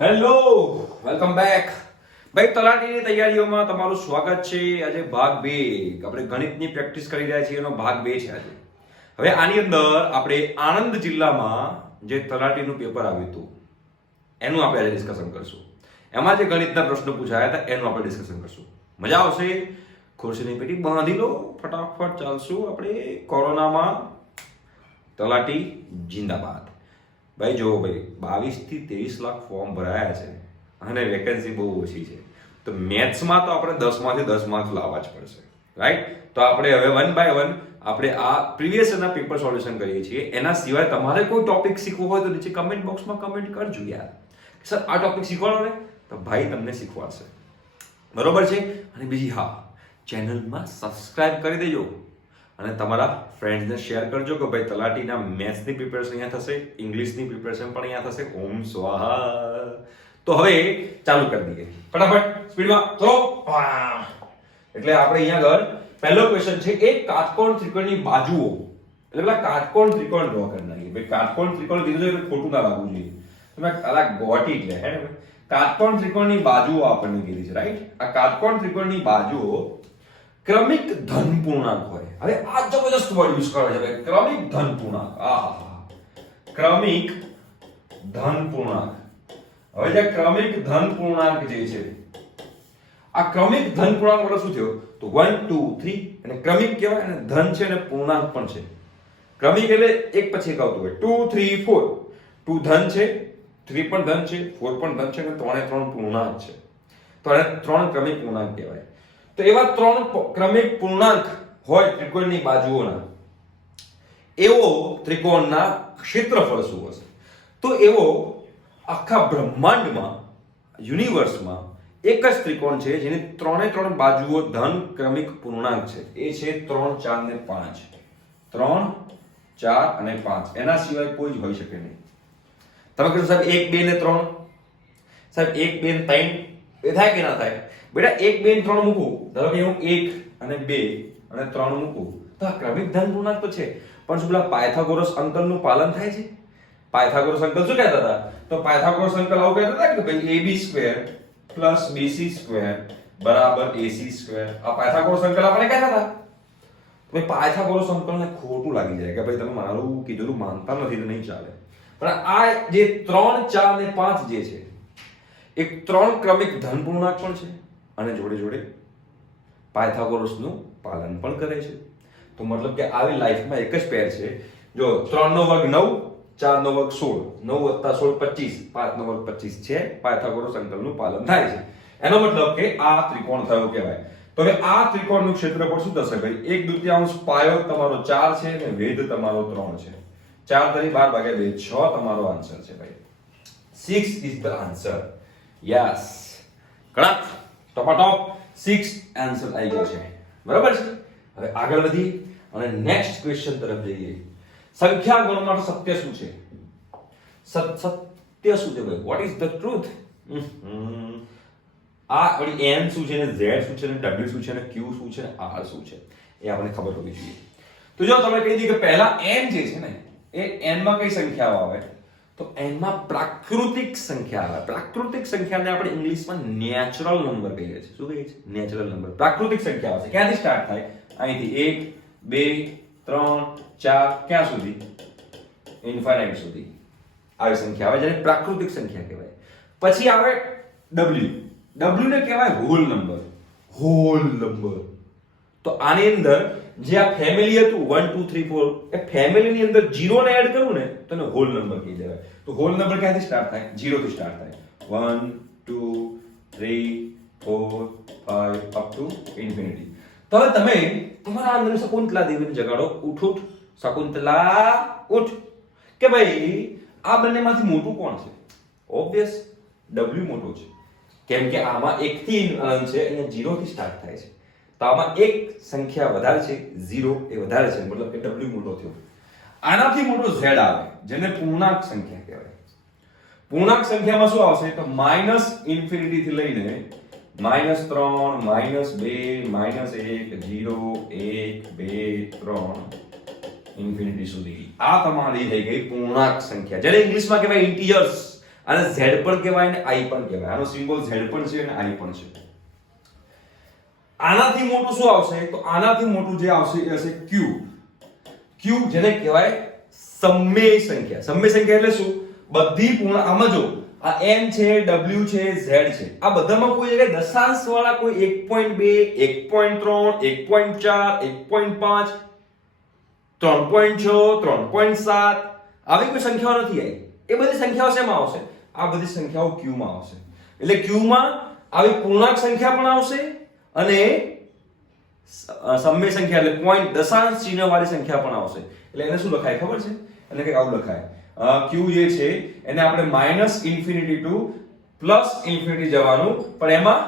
Hello, welcome back. ભાઈ, તલાટીની તૈયારીઓમાં તમારું સ્વાગત છે. આજે ભાગ 2 આપણે ગણિતની પ્રેક્ટિસ કરી રહ્યા છીએ, એનો ભાગ 2 છે આજે. હવે આની અંદર આપણે આણંદ જિલ્લામાં જે તલાટીનું પેપર આવ્યું હતું એનું આપણે આજે ડિસ્કશન કરશું. એમાં જે ગણિતના પ્રશ્નો પૂછાયા હતા એનું આપણે ડિસ્કશન કરશું. મજા આવશે. ખુરશીની પેટી બાંધી લો, ફટાફટ ચાલશું આપણે. કોરોનામાં તલાટી જિંદાબાદ. ભાઈ જો ભાઈ, 22 થી 23 લાખ ફોર્મ ભરાયા છે અને વેકેન્સી બહુ ઓછી છે. તો મેથ્સમાં તો આપણે 10 માંથી 10 માર્ક્સ લાવવા જ પડશે, રાઈટ? તો આપણે હવે 1 બાય 1 આપણે આ પ્રીવિયસ યરના પેપર સોલ્યુશન કરીએ છીએ. એના સિવાય તમારે કોઈ ટોપિક શીખવો હોય તો નીચે કમેન્ટ બોક્સમાં કમેન્ટ કરજો યાર. સર આ ટોપિક શીખવાડો ને, તો ભાઈ તમને શીખવાડશે, બરોબર છે? અને બીજી હા, ચેનલમાં સબસ્ક્રાઇબ કરી દેજો અને તમારા ફ્રેન્ડ્સને શેર કરજો કે ભાઈ તલાટીના મેથ્સની પ્રિપેરેશન અહીંયા થશે, ઇંગ્લિશની પ્રિપેરેશન પણ અહીંયા થશે. ઓમ સ્વાહા. તો હવે ચાલુ કરી દઈએ ફટાફટ સ્પીડમાં. ચલો. એટલે આપણે અહીંયા આગળ પહેલો ક્વેશ્ચન છે, એક કાટકોણ ત્રિકોણની બાજુઓ, એટલે પેલા કાટકોણ ત્રિકોણ ડ્રો કરી નાખીએ. ભાઈ કાટકોણ ત્રિકોણ કીધું છે એટલે ખોટું ના લાગવું જોઈએ. તમે અલા ગોટી એટલે હે ને, કાટકોણ ત્રિકોણની બાજુઓ આપણને કીધી છે, રાઈટ? આ કાટકોણ ત્રિકોણની બાજુઓ ક્રમિક ધન પૂર્ણાંક હોય. હવે આ જબરદસ્ત વર્ડ યુઝ કરે છે ભાઈ, ક્રમિક ધન પૂર્ણાંક. આહા, ક્રમિક ધન પૂર્ણાંક. હવે જે ક્રમિક ધન પૂર્ણાંક જે છે, આ ક્રમિક ધન પૂર્ણાંક એટલે શું થયો? તો 1 2 3 અને ક્રમિક કહેવાય અને ધન છે અને પૂર્ણાંક પણ છે. ક્રમિક એટલે એક પછી એક આવતું હોય. 2 3 4. 2 ધન છે, 3 પણ ધન છે, 4 પણ ધન છે અને 3 એ 3 પૂર્ણાંક છે. તો આને 3 ક્રમિક પૂર્ણાંક કહેવાય. તો એવા 3 ક્રમિક પૂર્ણાંક હોય ત્રિકોણની બાજુઓના, એવો ત્રિકોણના ક્ષેત્રફળ શું હશે? તો એવો આખા બ્રહ્માંડમાં, યુનિવર્સમાં એક જ ત્રિકોણ છે જેની 3 બાજુઓ ધન ક્રમિક પૂર્ણાંક છે. એ છે 3 4 ને 5. 3 4 અને 5. એના સિવાય કોઈ જ હોઈ શકે નહીં. તમે કહો સાહેબ 1 2 ને 3, સાહેબ 1 2 ને 3, એ થાય કે ના થાય? બેટા 1 2 ને 3 મૂકું, ધારો કે હું 1 અને 2 અને 3 મૂકું તો આ ક્રમિક ધન પૂર્ણાંક તો છે. પણ શું પેલા પાયથાગોરસ અંકલનું પાલન થાય છે? પાયથાગોરસ અંકલ શું કહેતા હતા? તો પાયથાગોરસ અંકલ આવું કહેતા હતા કે ભાઈ ab² + bc² = ac². આ પાયથાગોરસ અંકલ આપણે કહેતા હતા. ભાઈ પાયથાગોરસ અંકલને ખોટું લાગી જાય કે ભાઈ તમે મારું કીધું માનતા નથી તો નહીં ચાલે. પણ આ જે 3 4 અને 5 જે છે, એક 3 ક્રમિક ધન પૂર્ણાંક પણ છે અને જોડે જોડે પાયથાગોરસનું પાલન પણ કરે છે. તો મતલબ કે આવી લાઈફમાં એક જ પેર છે. જો 3 નો વર્ગ 9, 4 નો વર્ગ 16, 9 + 16 25, 5 નો વર્ગ 25 છે. પાયથાગોરસ અંકલનું પાલન થાય છે. એનો મતલબ કે આ ત્રિકોણ થયો કહેવાય. તો હવે આ ત્રિકોણનું ક્ષેત્રફળ શું થશે ભાઈ? 1/2 પાયો તમારો 4 છે અને વેધ તમારો 3 છે. 4 * 12 / 2 6 તમારો આન્સર છે ભાઈ. 6 is the answer. યસ, કડક ટોપ 6 આન્સર આવી ગયો છે, બરાબર છે? હવે આગળ વધી અને નેક્સ્ટ ક્વેશ્ચન તરફ જઈએ. સંખ્યા ગણ માટે સત્ય શું છે? સત્ય શું છે ભાઈ? What is the truth? આ વળી n શું છે ને z શું છે ને w શું છે ને q શું છે ને r શું છે, એ આપણને ખબર હોવી જોઈએ. તો જો તમે કહી દીધું કે પહેલા n જે છે ને, એ n માં કઈ સંખ્યાઓ આવે? તો n માં પ્રાકૃતિક સંખ્યા આવે. પ્રાકૃતિક સંખ્યાને આપણે ઇંગ્લિશમાં નેચરલ નંબર કહીએ છીએ. શું કહીએ છીએ? Natural number. પ્રાકૃતિક સંખ્યા આવશે. ક્યાંથી સ્ટાર્ટ થાય? અહીંથી 1 2 3 4 ક્યાં સુધી? ઇન્ફાઇનાઇટ સુધી આવી સંખ્યા આવે જેને પ્રાકૃતિક સંખ્યા કહેવાય. પછી આવે w. w ને કહેવાય હોલ નંબર. Hall number. તો આની અંદર જે આ ફેમિલી હતું 1 2 3 4, એ ફેમિલીની અંદર 0 ને એડ કરું ને તો એને હોલ નંબર કહી દેવાય. તો હોલ નંબર ક્યાંથી સ્ટાર્ટ થાય? 0 થી સ્ટાર્ટ થાય. 1 2 3 4 5 અપ ટુ ઇન્ફિનિટી. તો હવે તમે તમારા અંદર શકુંતલા દેવીને જગાડો. ઉઠ ઉઠ શકુંતલા ઉઠ, કે ભાઈ આ બંનેમાંથી મોટું કોણ છે? ઓબ્વિયસ w મોટો છે. કેમ કે આમાં 1 થી અનંત છે, અહીંયા 0 થી સ્ટાર્ટ થાય છે. તો આમાં એક સંખ્યા વધારે છે, 0 એ વધારે છે, મતલબ કે w મોટો થયો. આનાથી મોટો z આવે જેને પૂર્ણાંક સંખ્યા કહેવાય. પૂર્ણાંક સંખ્યામાં શું આવશે? તો -ઇન્ફિનિટી થી લઈને -3 -2 -1 0 1 2 3 ઇન્ફિનિટી સુધી. આ તમારી થઈ ગઈ પૂર્ણાંક સંખ્યા, જેને ઇંગ્લિશમાં કહેવાય ઇન્ટીજર્સ. આને z પણ કહેવાય ને i પણ કહેવાય. આનો સિમ્બોલ z પણ છે અને i પણ છે. આનાથી મોટું શું આવશે? તો આનાથી મોટું જે આવશે એ હશે q. q જેને કહેવાય સમમેય સંખ્યા. સમમેય સંખ્યા એટલે શું? બધી પૂર્ણ, આમાં જો આ n છે, w છે, z છે, આ બધામાં કોઈ જગ્યાએ દશાંશ વાળા કોઈ 1.2, 1.3, 1.4, 1.5, 3.6, 3.7 આવી કોઈ સંખ્યાઓ નથી આવી. એ બધી સંખ્યાઓ શેમાં આવશે? આ બધી સંખ્યાઓ q માં આવશે. એટલે q માં આવી પૂર્ણાંક સંખ્યા પણ આવશે અને સમમેય સંખ્યા એટલે પોઈન્ટ દશાંશ ચિહ્ન વાળી સંખ્યા પણ આવશે. એટલે એને શું લખાય ખબર છે? એને કંઈક આવું લખાય. q જે છે એને આપણે -ઇન્ફિનિટી ટુ +ઇન્ફિનિટી જવાનું, પણ એમાં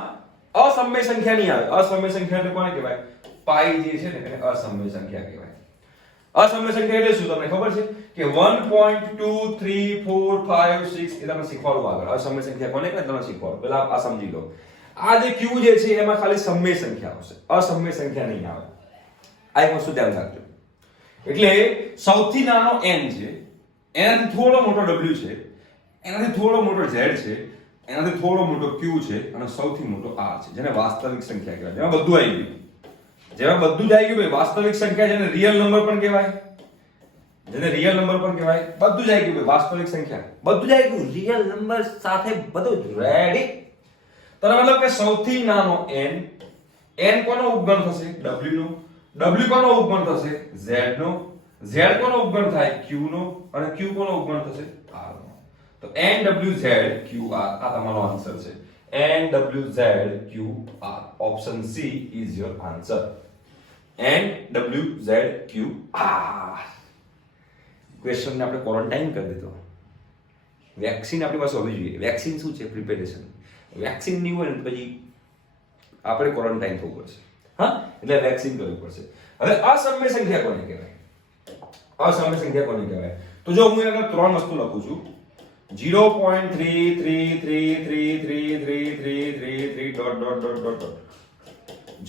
અસમમેય સંખ્યા નહીં આવે. અસમમેય સંખ્યા એટલે કોને કહેવાય? પાઈ જે છે ને એને અસમમેય સંખ્યા કહેવાય. અસમમેય સંખ્યા એટલે શું તમને ખબર છે? કે 1.2 3 4 5 6 એ તમને શીખવાડું આગળ. અસમમેય સંખ્યા કોને કહેવાય તમને શીખવાડું. પહેલા આ સમજી લો. આ જે q જે છે એમાં ખાલી સમમેય સંખ્યા આવશે, અસમમેય સંખ્યા નહીં આવે. આ એક વસ્તુ ધ્યાન રાખજો. એટલે સૌથી નાનો n છે, એનાથી થોડો મોટો w છે, એનાથી થોડો મોટો z છે, એનાથી થોડો મોટો q છે અને સૌથી મોટો r છે, જેને વાસ્તવિક સંખ્યા કહેવાય. જેમાં બધું આવી ગયું. જેમાં બધું જ આવી ગયું ભાઈ. વાસ્તવિક સંખ્યા જેને રિયલ નંબર પણ કહેવાય, જેને રિયલ નંબર પણ કહેવાય, બધું જ આવી ગયું ભાઈ. વાસ્તવિક સંખ્યા બધું જ આવી ગયું. રિયલ નંબર સાથે બધું જ રેડી. તો મતલબ કે સૌથી નાનો n કોનો ઉપગણ થશે? w નો. w કોનો ઉપગણ થશે? z નો. z કોનો ઉપગણ થાય? q નો. અને q કોનો ઉપગણ થશે? r નો. તો n w z q r આ તમારો આન્સર છે. n w z q r option C is your answer. n w z q r question ને આપણે ક્વોરન્ટાઇન કરી દીધો. વેક્સિન આપણી પાસે હોવી જોઈએ. વેક્સિન શું છે? પ્રિપેરેશન. વેક્સિન નહીં હોય ને પછી આપણે ક્વોરન્ટાઇન થવું પડશે. હા, એટલે વેક્સિન કરવું પડશે. હવે અસમમેય સંખ્યા કોને કહેવાય? અસમમેય સંખ્યા કોને કહેવાય? તો જો હું આગળ ત્રણ વસ્તુ લખું છું. 0.33333333 dot dot dot dot dot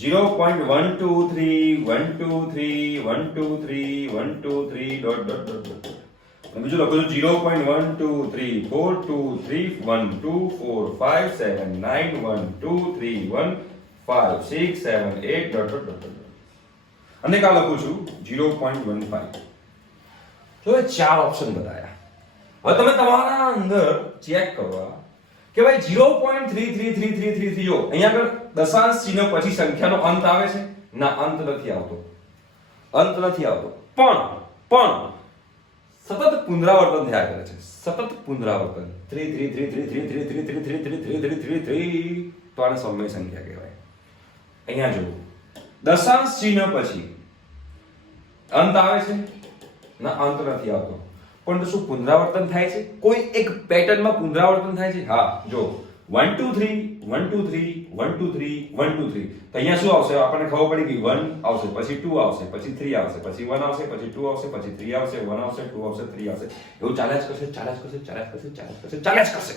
0.123 dot dot dot dot. બીજું લખું છું 0.123 423 12 4 5 7 9 1 2 3 1 5 6 7 8 ડોટ ડોટ ડોટ ડોટ. અને કા લખું છું 0.15. તો એ ચાર ઓપ્શન બતાયા. હવે તમે તમારા અંદર ચેક કરવા કે ભાઈ 0.333333 જો અહીંયા આગળ દશાંશ ચિહ્ન પછી સંખ્યાનો અંત આવે છે? ના, અંત નથી આવતો. અંત નથી આવતો. પણ સતત પુનરાવર્તન થયા કરે છે. સતત પુનરાવર્તન 333333333333 તો આને સમમેય સંખ્યા કહેવાય. અહીંયા જુઓ, દશાંશ ચિહ્ન પછી અંત આવે છે? ના, અંત નથી આવતો. પણ શું પુનરાવર્તન થાય છે? કોઈ એક પેટર્નમાં પુનરાવર્તન થાય છે? હા, જો 1 2 3 1 2 3 1 2 3 1 2 3. તો અહીંયા શું આવશે? આપણને ખબર પડી ગઈ. 1 આવશે, પછી 2 આવશે, પછી 3 આવશે, પછી 1 આવશે, પછી 2 આવશે, પછી 3 આવશે, 1 આવશે, 2 આવશે, 3 આવશે. એવું ચાલ્યા જ કરશે, ચાલ્યા જ કરશે, ચાલ્યા જ કરશે, ચાલ્યા જ કરશે, ચાલ્યા જ કરશે.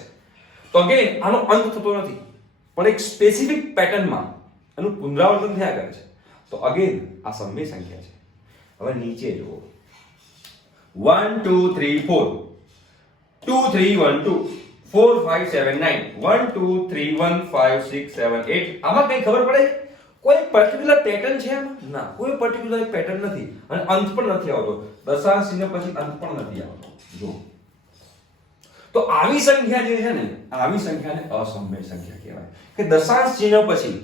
તો અગેન આનો અંત થતો નથી, પણ એક સ્પેસિફિક પેટર્નમાં આનું પુનરાવર્તન થયા કરે છે. તો અગેન આ સમમેય સંખ્યા છે. હવે નીચે જુઓ 1 2 3 4 2 3 1 2 4 5 7 9 1 2 3 1 5 6 7 8. આમાં કઈ ખબર પડે? કોઈ પર્ટિક્યુલર પેટર્ન છે આમાં? ના, કોઈ પર્ટિક્યુલર પેટર્ન નથી અને અંત પણ નથી આવતો. દશાંશ ચિહ્ન પછી અંત પણ નથી આવતો. જો તો આવી સંખ્યા જે છે ને, આવી સંખ્યાને અસમમેય સંખ્યા કહેવાય. કે દશાંશ ચિહ્ન પછી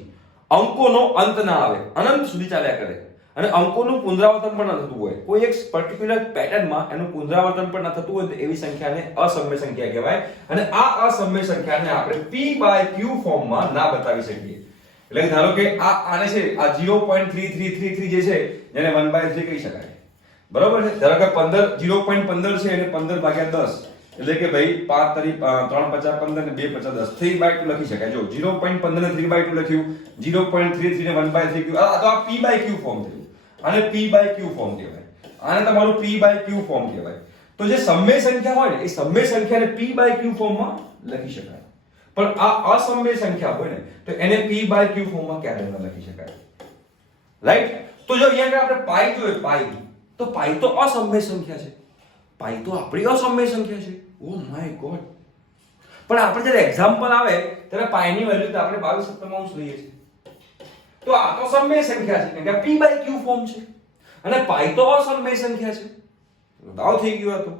અંકોનો અંત ના આવે, અનંત સુધી ચાલ્યા કરે અને અંકોનું પુનરાવર્તન પણ ન થતું હોય. કોઈ એક પર્ટિક્યુલર પેટર્નમાં એનું પુનરાવર્તન પણ ન થતું હોય તો એવી સંખ્યાને અસમમેય સંખ્યા કહેવાય. અને આ અસમમેય સંખ્યાને આપણે p/q ફોર્મમાં ના બતાવી શકીએ. એટલે ધારો કે આને છે આ 0.3333 જે છે જેને 1/3 કહી શકાય. બરોબર છે? ધારો કે 0.15 છે એટલે 15/10 એટલે કે ભાઈ 5 3 50 15 ને 2 50 10 3/2 લખી શકાય. જો 0.15 ને 3/2 લખ્યું, 0.33 ને 1/3 q. આ તો આ p/q ફોર્મ થયું. આને p/q ફોર્મ કહેવાય. આને તમારું p/q ફોર્મ કહેવાય. તો જે સમમેય સંખ્યા હોય ને એ સમમેય સંખ્યાને p/q ફોર્મમાં લખી શકાય. પણ આ અસમમેય સંખ્યા હોય ને તો એને p/q ફોર્મમાં ક્યારે ન લખી શકાય. રાઈટ? તો જો અહીંયા આપણે પાઈ જોઈએ, તો પાઈ તો અસમમેય સંખ્યા છે. પાઈ તો આપણી અસમમેય સંખ્યા છે. Oh my God. પણ આપણે જ્યારે એક્ઝામ્પલ આવે ત્યારે પાઈની વેલ્યુ તો આપણે 22/7 લઈએ છીએ. તો આ તો સમમેય સંખ્યા છે કારણ કે p/q ફોર્મ છે અને પાઈ તો અસમમેય સંખ્યા છે. દાવ થઈ ગયો હતો.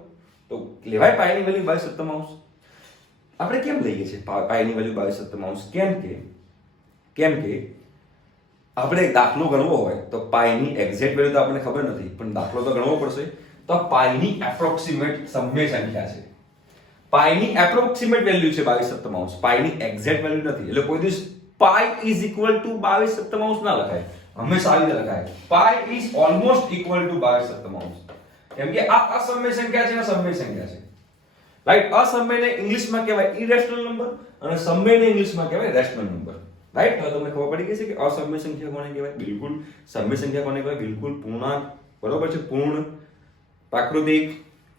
તો લેવાય પાઈની વેલ્યુ 22/7. આપણે કેમ લઈએ છીએ પાઈની વેલ્યુ 22/7? કેમ કે આપણે એક દાખલો ગણવો હોય તો પાઈની એક્ઝેક્ટ વેલ્યુ તો આપણને ખબર નથી, પણ દાખલો તો ગણવો પડશે. તો પાઈની એપ્રોક્સિમેટ સમમેય સંખ્યા છે. પાઈની એપ્રોક્સિમેટ વેલ્યુ છે 22/7. પાઈની એક્ઝેક્ટ વેલ્યુ નથી. એટલે કોઈ દિવસ પાઈ ઇઝ ઇક્વલ ટુ 22/7 ના લખાય. હંમેશા આવી રીતે લખાય પાઈ ઇઝ ઓલમોસ્ટ ઇક્વલ ટુ 22/7. કેમ કે આ અસમમેય સંખ્યા છે અને સમમેય સંખ્યા છે. રાઈટ? અસમમેયને ઇંગ્લિશમાં કહેવાય ઇરેશનલ નંબર અને સમમેયને ઇંગ્લિશમાં કહેવાય રેશનલ નંબર. રાઈટ? તો તમને ખબર પડી ગઈ છે કે અસમમેય સંખ્યા કોને કહેવાય? બિલકુલ. સમમેય સંખ્યા કોને કહેવાય? બિલકુલ. પૂર્ણાંક, બરોબર છે? પૂર્ણ, પ્રાકૃતિક,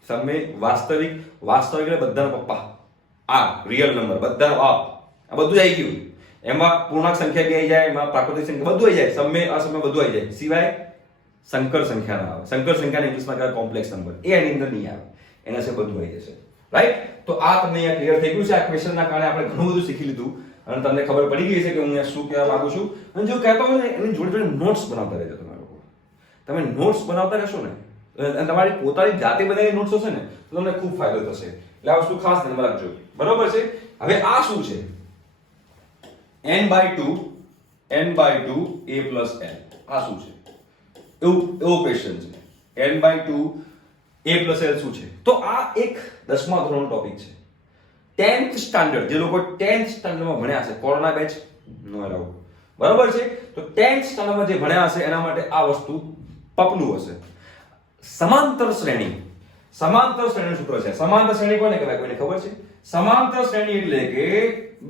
સમમેય, વાસ્તવિક. વાસ્તવિક એટલે બધાના પપ્પા, આ રિયલ નંબર, બધાનો આ બધું આવી ગયું. એમાં પૂર્ણાંક સંખ્યા બી આવી જાય, એમાં પ્રાકૃતિક સંખ્યા બધું આવી જાય, સમમેય અસમમેય બધું આવી જાય. સિવાય સંકર સંખ્યા ના આવે. સંકર સંખ્યાને ઇંગ્લિશમાં કહેવાય કોમ્પ્લેક્સ નંબર. એ એની અંદર નહીં આવે. એના છે બધું આવી જશે. રાઈટ? તો આ તમને અહીંયા ક્લિયર થઈ ગયું છે. આ ક્વેશ્ચનના કારણે આપણે ઘણું બધું શીખી લીધું અને તમને ખબર પડી ગઈ છે કે હું અહીંયા શું કહેવા માંગુ છું. અને જો કહેતો હોય ને એની જોડે જોડે નોટ્સ બનાવતા રહેજો. તમે લોકો તમે નોટ્સ બનાવતા રહેશો ને અને તમારી પોતાની જાતે બનાવેલી નોટ્સ હશે ને તો તમને ખૂબ ફાયદો થશે. એટલે આ વસ્તુ ખાસ ધ્યાનમાં રાખજો. બરોબર છે? હવે આ શું છે? n/2 a plus n. આ શું છે? એવો ક્વેશ્ચન છે. n/2 a plus l શું છે? તો આ એક 10મા ધોરણનો ટોપિક છે. 10th સ્ટાન્ડર્ડ જે લોકો 10th સ્ટાન્ડર્ડમાં ભણ્યા છે, કોરોના બેચ નો અલાઉ, બરોબર છે? તો 10th સ્ટાન્ડર્ડમાં જે ભણ્યા હશે એના માટે આ વસ્તુ પપલું હશે. સમાંતર શ્રેણી. સમાંતર શ્રેણીનું સૂત્ર છે. સમાંતર શ્રેણી કોને કહેવાય? કોઈને ખબર છે? સમાંતર શ્રેણી એટલે કે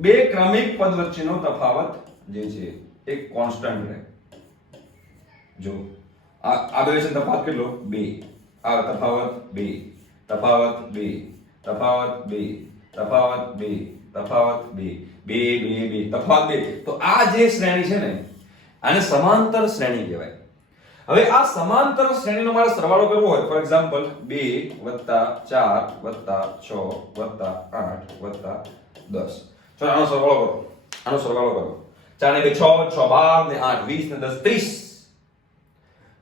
બે ક્રમિક પદ વચ્ચેનો તફાવત જે છે એ કોન્સ્ટન્ટ રહે. જો આ બે વચ્ચેનો તફાવત કેટલો? 2. આ તફાવત 2, તફાવત 2, તફાવત 2, તફાવત 2, તફાવત 2, 2, 2, 2, તફાવત 2. તો આ જે શ્રેણી છે ને આને સમાંતર શ્રેણી કહેવાય. હવે આ સમાંતર શ્રેણીનો મારે સરવાળો કરવો હોય, ફોર એક્ઝામ્પલ 2 + 4 + 6 + 8 + 10. ચલો આનો સરવાળો કરો. આનો સરવાળો કરો. 4 ને 2 6, 6 12 ને 8 20 ને 10 30.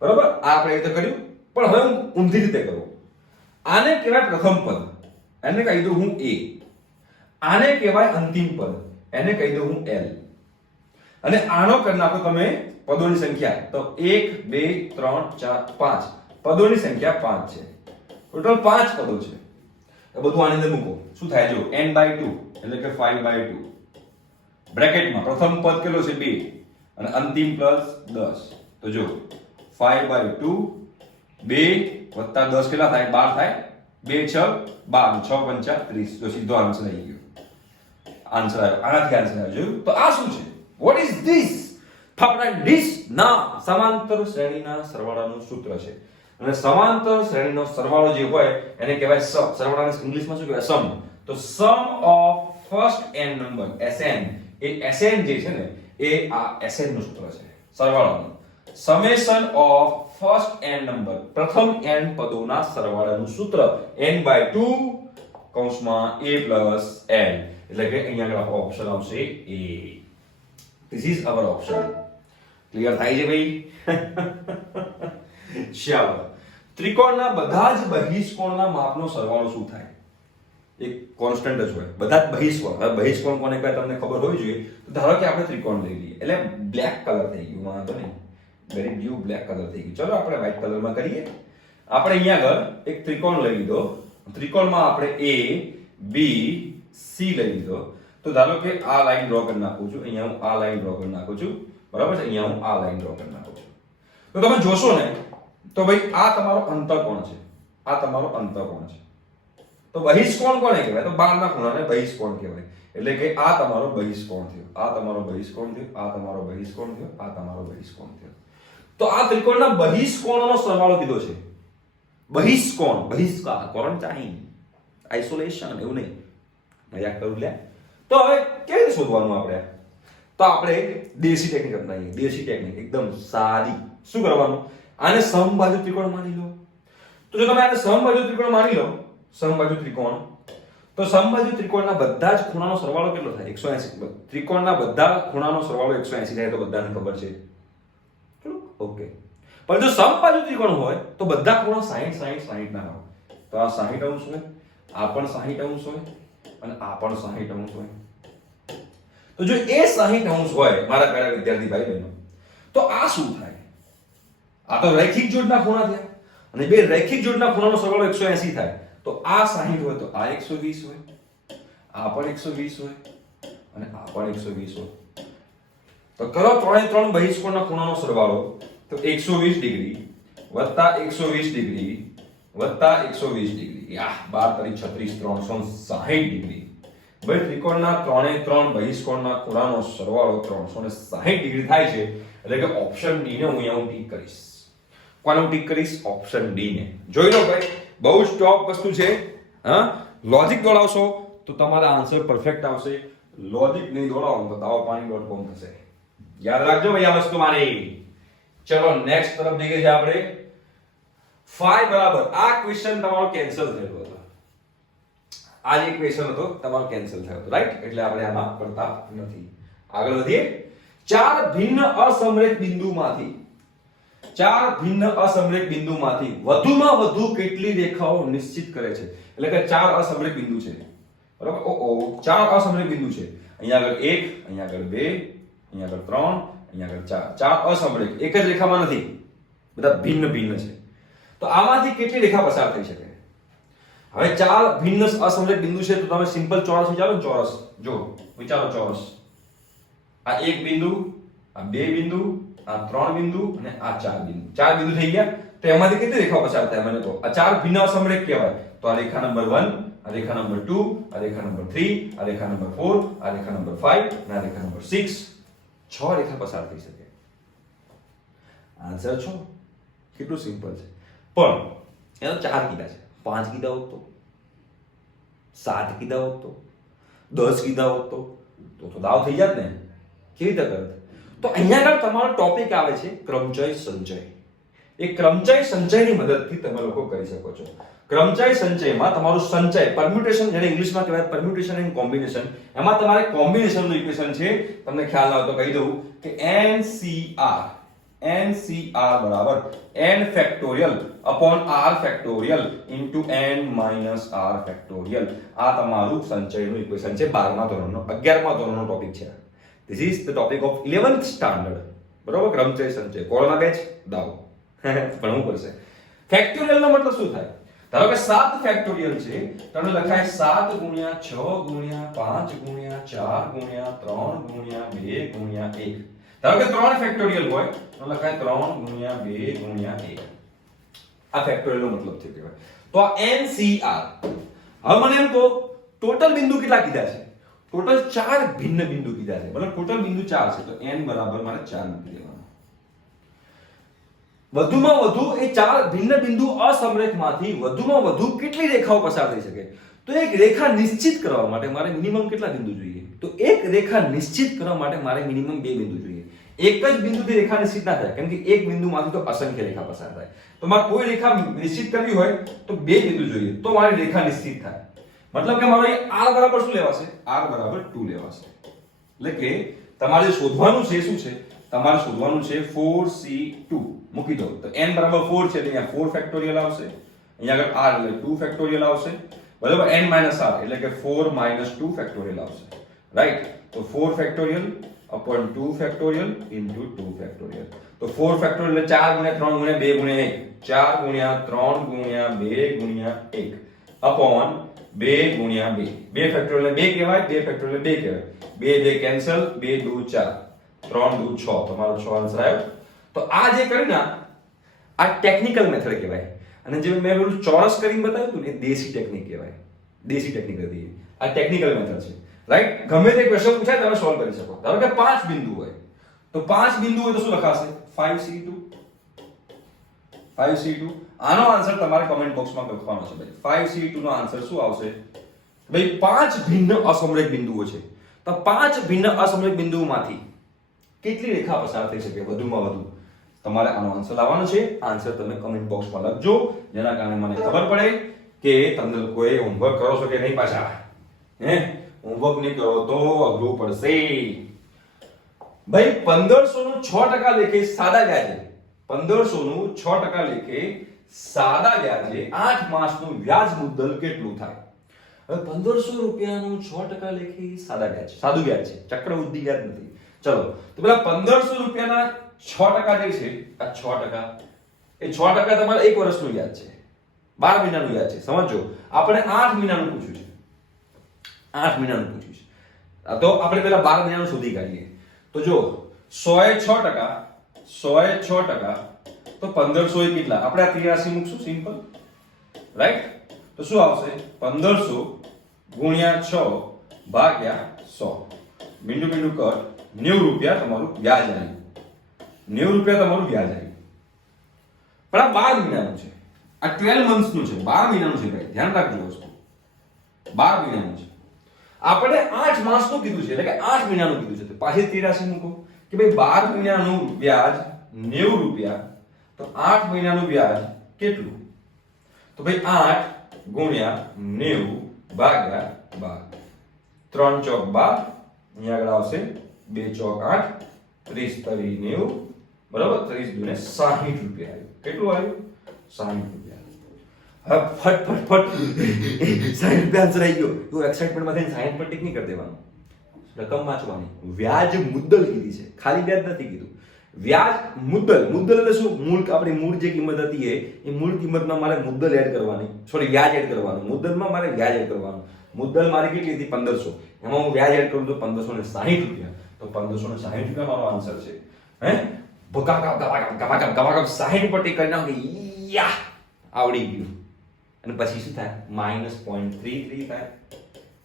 બરોબર? આ આપણે રીતે કર્યું. પણ હવે હું ઊંધી રીતે કરું. આને કહેવાય પ્રથમ પદ. એને કહી દઉં હું a. આને કહેવાય અંતિમ પદ. એને કહી દઉં હું l. અને આનો કરી નાખો તમે પદોની સંખ્યા. તો 1 2 3 4 5. પદોની સંખ્યા 5 છે. ટોટલ 5 પદો છે. એ બધું આની અંદર મૂકો. શું થાય? જો n/2 એટલે કે 5/2. બ્રેકેટમાં પ્રથમ પદ કેટલો છે? 2 અને અંતિમ પ્લસ 10. તો જો 5/2 2 + 10 કેટલા થાય? 12 થાય. 2 6 12 6 5 30. તો સીધો આન્સર આવી ગયો. આન્સર આવ્યો. આનાથી આન્સર આવ્યો. જોયું? તો આ શું છે? What is this? Fafda dish ના સમાંતર શ્રેણીના સરવાળાનું સૂત્ર છે. અને સમાંતર શ્રેણીનો સરવાળો જે હોય એને કહેવાય સમ. સરવાળાને ઇંગ્લિશમાં શું કહેવાય? સમ. તો sum of first n number Sn. એ Sn જે છે ને એ આ Sn નું સૂત્ર છે સરવાળાનું. Summation of first n number, પ્રથમ n પદોના સરવાળાનું સૂત્ર n/2 કૌંસમાં a plus n. એટલે કે અહીંયા આગળ આપણો ઓપ્શન આવશે a. This is our option. Clear થાય છે ભાઈ? ચાલો. ત્રિકોણના બધા જ બહિષ્કોણના માપનો સરવાળો શું થાય? એક કોન્સ્ટન્ટ જ હોય. બધા જ બહિષ્કોણ. હવે બહિષ્કોણ કોને કહેવાય તમને ખબર હોવી જોઈએ. તો ધારો કે આપણે ત્રિકોણ લઈ લઈએ. એટલે બ્લેક કલર થઈ ગયું. વાંધો નહીં. વેરી બ્લુ બ્લેક કલર થઈ ગયું. ચલો આપણે વ્હાઈટ કલરમાં કરીએ. આપણે અહીંયા આગળ એક ત્રિકોણ લઈ લીધો. ત્રિકોણમાં આપણે a b c લઈ લીધો. તો ધારો કે આ લાઈન ડ્રો કરી નાખું છું. અહીંયા હું આ લાઈન ડ્રો કરી નાખું છું. બરાબર છે? અહીંયા હું આ લાઈન ડ્રો કરી નાખું છું. તો તમે જોશો ને તો ભાઈ આ તમારો અંતઃકોણ છે. આ તમારો અંતઃકોણ છે. તો બહિષ્કોણ કોને કહેવાય? તો બહારના ખૂણાને બહિષ્કોણ કહેવાય. એટલે કે આ તમારો બહિષ્કોણ થયો. આ તમારો બહિષ્કોણ થયો. આ તમારો બહિષ્કોણ થયો. આ તમારો બહિષ્કોણ થયો. તો આ ત્રિકોણના બહિષ્કોણનો સરવાળો કીધો છે. બહિષ્કોણ, બહિષ્કાર, ક્વોરન્ટાઇન, આઇસોલેશન, એવું નહીં. મજાક કરું લે. તો હવે કેવી રીતે શોધવાનું આપણે? તો આપણે દેશી ટેકનિક અપનાવીએ. દેશી ટેકનિક એકદમ સાદી. શું કરવાનું? આને સમબાજુ ત્રિકોણ માની લો. તો જો તમે આને સમબાજુ ત્રિકોણ માની લો, સમબાજુ ત્રિકોણ, તો તો સમબાજુ ત્રિકોણના બધા જ ખૂણાનો સરવાળો કેટલો થાય? 180. ત્રિકોણના બધા ખૂણાનો સરવાળો 180 થાય તો બધાને ખબર છે. ઓકે. પણ જો સમબાજુ ત્રિકોણ હોય તો બધા ખૂણા 60 60 60 ના હોય. તો આ 60 અંશ હોય, આ પણ 60 અંશ હોય અને આ પણ 60 અંશ હોય. તો જો એ 60 અંશ હોય મારા પ્યારા વિદ્યાર્થી ભાઈ બહેનો, તો આ શું થાય? આ તો રૈખિક જોડના ખૂણા થયા અને બે રૈખિક જોડના ખૂણાનો સરવાળો 180 થાય. તો આ 60 હોય તો આ 120 હોય, આ પણ 120 હોય અને આ પણ 120 હોય. તો કરો ત્રણે ત્રણ બહિષ્કોણના ખૂણાનો સરવાળો, તો 120 ડિગ્રી વત્તા 120 ડિગ્રી વત્તા 120 ડિગ્રી, 12 36 360 ડિગ્રી. ભાઈ ત્રિકોણના ત્રણે ત્રણ બહિષ્કોણના ખૂણાનો સરવાળો 360 ડિગ્રી થાય છે. એટલે કે ઓપ્શન ડી ને હું અહીંયા ટીક કરીશ. કોને ટીક કરીશ? ઓપ્શન ડી ને. જોઈ લો ભાઈ, બહુ જ ટોપ વસ્તુ છે. હા, લોજિક દોડાવશો તો તમારા આન્સર પરફેક્ટ આવશે. લોજિક નહીં દોડાવો તો દાવાપાણી.com થશે. યાદ રાખજો ભાઈ આ વસ્તુ મારી. ચલો નેક્સ્ટ તરફ જઈએ છીએ આપણે. 5 બરાબર આ ક્વેશ્ચન તમારો કેન્સલ થયેલો હતો. આ જે ક્વેશ્ચન હતો તમારો કેન્સલ થયો હતો, રાઈટ? એટલે આપણે આમાં પડતા નથી. આગળ વધીએ. ચાર ભિન્ન અસમરેખ બિંદુમાંથી વધુમાં વધુ કેટલી રેખાઓ નિશ્ચિત કરે છે? એટલે કે ચાર અસમરેખ બિંદુ છે, બરાબર? ચાર અસમરેખ બિંદુ છે. અહીંયા આગળ 1, અહીંયા આગળ 2, અહીંયા આગળ 3, અહીંયા આગળ 4. ચાર અસમરેખ, એક જ રેખામાં નથી, બધા ભિન્ન ભિન્ન છે. તો આમાંથી કેટલી રેખા પસાર થઈ શકે? હવે ચાર ભિન્ન અસમરેખ બિંદુ છે તો તમે સિમ્પલ ચોરસ વિચારો ને. ચોરસ જો વિચારો, ચોરસ. આ એક બિંદુ, આ બે બિંદુ, આ ત્રણ બિંદુ અને આ ચાર બિંદુ. ચાર બિંદુ થઈ ગયા. તો એમાંથી કેટલી રેખાઓ પસાર થાય મને કહો? આ ચાર ભિન્ન અસમરેખ કહેવાય. તો આ રેખા નંબર 1, આ રેખા નંબર 2, આ રેખા નંબર 3, આ રેખા નંબર 4, આ રેખા નંબર 5 અને આ રેખા નંબર 6. 6 રેખા પસાર થઈ શકે. આન્સર 6. કેટલું સિમ્પલ છે. પણ એનો 4 કીધા છે. 5 કીધા હોત તો, 7 કીધા હોત તો, 10 કીધા હોત તો દાવ થઈ જાત ને. કેવી રીતે કરત? તો અહીંયા આગળ તમારો ટોપિક આવે છે ક્રમચય સંચય. એ ક્રમચય સંચયની મદદથી તમે લોકો કરી શકો છો. ક્રમચય સંચયમાં તમારું સંચય, પરમ્યુટેશન, જેને ઇંગ્લિશમાં કહેવાય પરમ્યુટેશન એન્ડ કોમ્બિનેશન, એમાં તમારે કોમ્બિનેશનનું ઇક્વેશન છે. તમને ખ્યાલ ના હોય તો કહી દઉં કે NCR બરાબર n factorial upon r factorial into n minus r factorial. આ તમારું સંચયનું ઇક્વેશન છે. 12મા ધોરણનો 11મા ધોરણનો ટોપિક છે. This is the topic of 11th standard. બરોબર? ક્રમચય સંચય. કોરોના બેચ દાવ ભણવું પડશે. ફેક્ટોરિયલ નો મતલબ શું થાય? ધારો કે 7 ફેક્ટોરિયલ છે તો એને લખાય 7 ગુણ્યા 6 ગુણ્યા 5 ગુણ્યા 4 ગુણ્યા 3 ગુણ્યા 2 ગુણ્યા 1. ધારો કે 3 ફેક્ટોરિયલ હોય તો લખાય 3 ગુણ્યા 2 ગુણ્યા 1. આ ફેક્ટોરિયલ નો મતલબ છે કહેવાય. તો આ NCR. હવે મને એમ કહો ટોટલ બિંદુ કેટલા કીધા છે? ટોટલ 4 ભિન્ન બિંદુ કીધા છે. મતલબ ટોટલ બિંદુ 4 છે. તો n બરાબર મારે 4 મૂકી દેવાનું. વધુમાં વધુ એ 4 ભિન્ન બિંદુ અસમરેખમાંથી વધુમાં વધુ કેટલી રેખાઓ પસાર થઈ શકે? તો એક રેખા નિશ્ચિત કરવા માટે મારે મિનિમમ કેટલા બિંદુ જોઈએ? તો એક રેખા નિશ્ચિત કરવા માટે મારે મિનિમમ 2 બિંદુ જોઈએ. એક જ બિંદુથી રેખા નિશ્ચિત ના થાય, કેમ કે એક બિંદુમાંથી તો અસંખ્ય રેખા પસાર થાય. તો મારે કોઈ રેખા નિશ્ચિત કરવી હોય તો 2 બિંદુ જોઈએ, તો મારી રેખા નિશ્ચિત થાય. મતલબ કે મારો r બરાબર શું લેવાશે? r બરાબર 2 લેવાશે. એટલે કે તમારે શોધવાનું છે શું છે? તમારે શોધવાનું છે 4c2. મૂકી દો તો n બરાબર 4 છે એટલે અહીંયા 4 ફેક્ટોરિયલ આવશે. અહીંયા આગળ r એટલે 2 ફેક્ટોરિયલ આવશે. બરાબર? n r એટલે કે 4 2 ફેક્ટોરિયલ આવશે. રાઈટ? તો 4 factorial upon 2 factorial into 2 factorial. તો 4 ફેક્ટોરિયલ એટલે 4 ગુણ્યા 3 ગુણ્યા 2 ગુણ્યા 1. 4 ગુણ્યા 3 ગુણ્યા 2 ગુણ્યા 1 upon 2 ગુણ્યા 2. 2 ફેક્ટોરિયલ 2 કહેવાય, 2 ફેક્ટોરિયલ 2 કહેવાય. 2 કેન્સલ, 2 2 4, 3 2 6. તમારો 6 આન્સર આવ્યો. તો આ જે કર્યું ને આ ટેકનિકલ મેથડ કહેવાય. અને જે મેં પેલું ચોરસ કરીને બતાવ્યું હતું ને દેશી ટેકનિક કહેવાય. દેશી ટેકનિક હતી. આ ટેકનિકલ મેથડ છે. રાઈટ? ગમે તે ક્વેશ્ચન પૂછાય તમે સોલ્વ કરી શકો. ધારો કે 5 બિંદુ હોય તો 5 બિંદુ હોય તો શું લખાશે? 5c2. 5c2. આનો આન્સર તમારે કમેન્ટ બોક્સમાં લખવાનો છે ભાઈ. 5c2 નો આન્સર શું આવશે? ભાઈ 5 ભિન્ન અસમરેખ બિંદુઓ છે. તો 5 ભિન્ન અસમરેખ બિંદુઓમાંથી કેટલી રેખા પસાર થઈ શકે વધુમાં વધુ? તમારે આનો આન્સર લાવવાનો છે. આન્સર તમે કમેન્ટ બોક્સમાં લખજો, જેના કારણે મને ખબર પડે કે તમને લોકોએ હોમવર્ક કરો છો કે નહીં પાછા. હે હોમવર્ક નહીં કરો તો અઘરું પડશે ભાઈ 1500 નું 6% લેખે સાદા વ્યાજે 1500 નું 6% લેખે સાદા વ્યાજે 8 માસનું વ્યાજ મુદ્દલ કેટલું થાય હવે 1500 રૂપિયાનું 6% લેખે સાદા વ્યાજ સાદું વ્યાજ છે ચક્રવૃદ્ધિ વ્યાજ નથી ચલો તો પેલા 1500 રૂપિયાના 6% જે છે આ 6% એ 6% તમારે 1 વર્ષનું વ્યાજ છે 12 મહિનાનું વ્યાજ છે સમજો આપણે 8 મહિનાનું પૂછ્યું છે 8 મહિનાનું પૂછ્યું છે તો આપણે પેલા 12 મહિનાનું શોધી કાઢીએ તો જો 100 એ 6% 100 એ 6% તો 1500 એ કેટલા આપણે આ 83 મૂકશું સિમ્પલ રાઈટ તો શું આવશે 1500 ગુણ્યા 6 ભાગ્યા 100 બિંદુ બિંદુ કર 90 રૂપિયા તમારું વ્યાજ આવ્યું 90 રૂપિયા તમારું વ્યાજ આવ્યું પણ આ 12 મહિનાનું છે આ 12 મંથ્સનું છે 12 મહિનાનું છે ભાઈ ધ્યાન રાખજો વસ્તુ 12 મહિનાનું છે આપણે 8 માસનું કીધું છે એટલે કે 8 મહિનાનું કીધું છે તો પાછી 83 મૂકો કે ભાઈ 12 મહિનાનું વ્યાજ 90 રૂપિયા તો 8 મહિનાનું વ્યાજ કેટલું તો ભાઈ 8 ગુણ્યા 90 ભાગ્યા 12 3 ચોક 12 અહીંયા આગળ આવશે 2 ચોક 8 30 તરી 90 બરાબર 30 દુને 60 રૂપિયા આવ્યું કેટલું આવ્યું 60 રૂપિયા હવે ફટ ફટ ફટ 60 રૂપિયા આન્સર આવી ગયો તો એક્સાઇટમેન્ટ માં થઈને 60 પર ટિક નહીં કરી દેવાનું રકમ વાંચવાની વ્યાજ મુદ્દલ કીધી છે ખાલી વ્યાજ નથી કીધું વ્યાજ મુદ્દલ મુદ્દલ એટલે શું મૂળ આપણી મૂળ જે કિંમત હતી એ મૂળ કિંમતમાં મારે મુદ્દલ એડ કરવાની સોરી વ્યાજ એડ કરવાનું મુદ્દલમાં મારે વ્યાજ એડ કરવાનું મુદ્દલ મારી કેટલી હતી 1500 એમાં હું વ્યાજ એડ કરું તો 1560 રૂપિયા તો 1560 રૂપિયા મારો આન્સર છે હે ભકાકા ગવાગમ ગવાગમ 60 પર ટિક કરી નાખો યા આવડી ગયું અને પછી શું થાય -0.33 થાય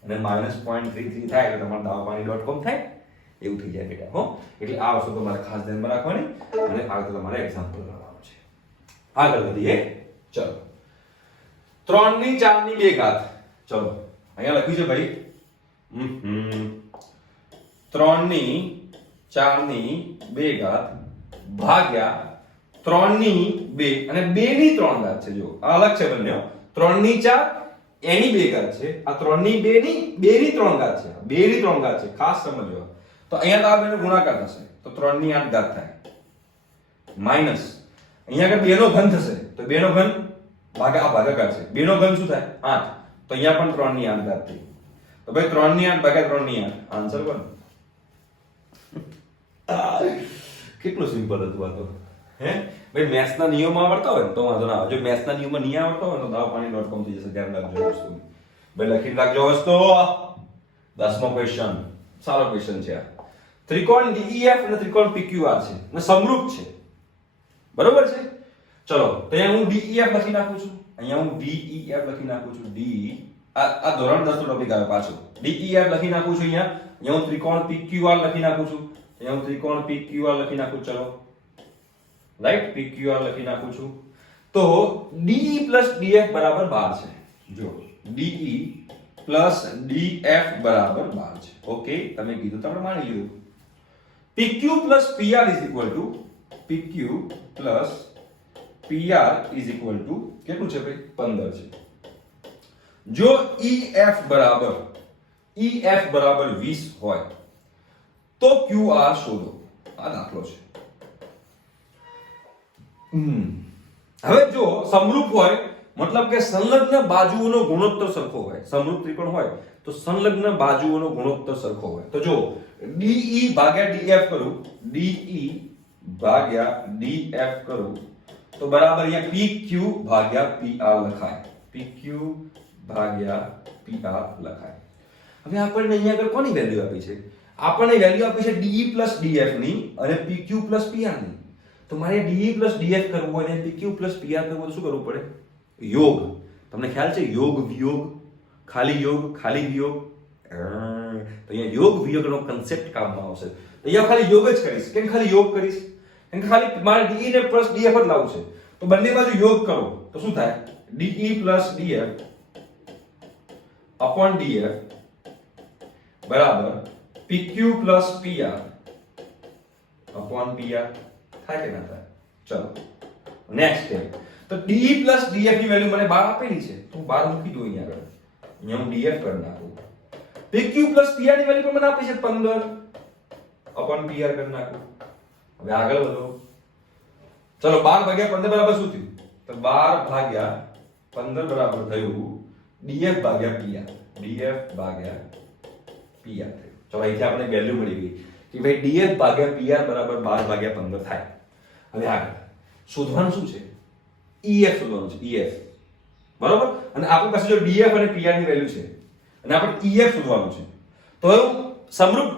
અને -0.33 થાય એટલે તમારું dawapani.com થાય એવું થઈ જાય બેટા હો એટલે આ વસ્તુ તમારે ખાસ ધ્યાનમાં રાખવાની અને આગળ તમારે એક્ઝામ્પલ કરવાનું છે આગળ વધીએ ચલો 3 ની 4 ની 2 ઘાત ચલો અહીંયા લખ્યું છે ભાઈ 3 ની 4 ની 2 ઘાત ભાગ્યા 3 ની 2 અને 2 ની 3 ઘાત છે જો આ અલગ છે બંને 3 ની 4 એની 2 ઘાત છે આ 3 ની 2 ની 2 ની 3 ઘાત છે 2 ની 3 ઘાત છે ખાસ સમજો તો અહીંયા તો આ બેનો ગુણાકાર થશે તો 3 ની 8 ઘાત થાય માઈનસ અહીંયા આગળ 2 નો ઘન થશે તો 2 નો ઘન ભાગ્યા આ ભાગાકાર છે 2 નો ઘન શું થાય 8 તો અહીંયા પણ 3 ની 8 ઘાત થઈ તો ભાઈ 3 ની 8 ભાગ્યા 3 ની 8 આન્સર કોણ કેટલું સિમ્પલ હતું આ તો હે ભાઈ મેથ્સ ના નિયમો આવડતા હોય તો વાંધો ના આવે જો મેથ્સ ના નિયમો નહીં આવડતા હોય તો dawapani.com થઈ જશે ધ્યાન રાખજો વસ્તુ ભાઈ લખી રાખજો વસ્તુ 10મો ક્વેશ્ચન સારો ક્વેશ્ચન છે આ ત્રિકોણ DEF અને ત્રિકોણ PQR છે અને સમરૂપ છે બરોબર છે ચલો તો અહીંયા હું DEF લખી નાખું છું અહીંયા હું DEF લખી નાખું છું આ ધોરણ 10 નો ટોપિક આવે પાછો DEF લખી નાખું છું અહીંયા હું ત્રિકોણ PQR લખી નાખું છું અહીંયા હું ત્રિકોણ PQR લખી નાખું ચલો રાઈટ PQR લખી નાખું છું તો DE DF બરાબર 12 છે જો DE DF બરાબર 12 છે ઓકે તમે કીધું તો આપણે માની લીધું PQ PR is equal to PQ PR is equal to કેટલું છે ભાઈ 15 છે જો EF બરાબર 20 હોય તો QR શોધો આ દાખલો છે હવે જો સમરૂપ હોય મતલબ કે સંલગ્ન બાજુઓનો ગુણોત્તર સરખો હોય સમરૂપ ત્રિકોણ હોય તો સંલગ્ન બાજુઓનો ગુણોત્તર સરખો હોય તો જો DE ભાગ્યા DF કરું DE ભાગ્યા DF કરું તો બરાબર અહીંયા PQ ભાગ્યા PR લખાય PQ ભાગ્યા PR લખાય હવે આપણને અહીંયા આગળ કોની વેલ્યુ આપી છે આપણને વેલ્યુ આપી છે DE DF ની અને PQ PR ની તો મારે DE DF કરવું હોય અને PQ PR કરવું હોય તો શું કરવું પડે યોગ તમને ખ્યાલ છે યોગ વિયોગ ખાલી વિયોગ તો અહીંયા યોગ વિયોગનો કન્સેપ્ટ કામમાં આવશે તો અહીંયા ખાલી યોગ જ કરીશ કેમ ખાલી યોગ કરીશ કેમ કે ખાલી મારે DE ને DF જ લાવવું છે તો બંને બાજુ યોગ કરો તો શું થાય DE DF upon DF બરાબર PQ PR upon PR થાય કે ના થાય ચલો નેક્સ્ટ સ્ટેપ તો DE DF ની વેલ્યુ મને 12 આપેલી છે તો 12 મૂકી દઉં અહીંયા આગળ હું DF કરી નાખું PQ પ્લસ PR ની વેલ્યુ પણ મને આપી છે 15 અપોન PR કરી નાખો. હવે આગળ વધો. ચલો 12 ભાગ્યા 15 બરાબર શું થયું? તો 12 ભાગ્યા 15 બરાબર થયું DF ભાગ્યા PR. DF ભાગ્યા PR થયું. ચલો અહીંથી આપણે વેલ્યુ મળી ગઈ કે ભાઈ DF ભાગ્યા PR બરાબર 12 ભાગ્યા 15 થાય. હવે આગળ શોધવાનું શું છે? EF શોધવાનું છે. EF બરાબર. અને આપણી પાસે જો DF અને PR ની વેલ્યુ છે અને આપણે EF શોધવાનું છે, તો સમરૂપ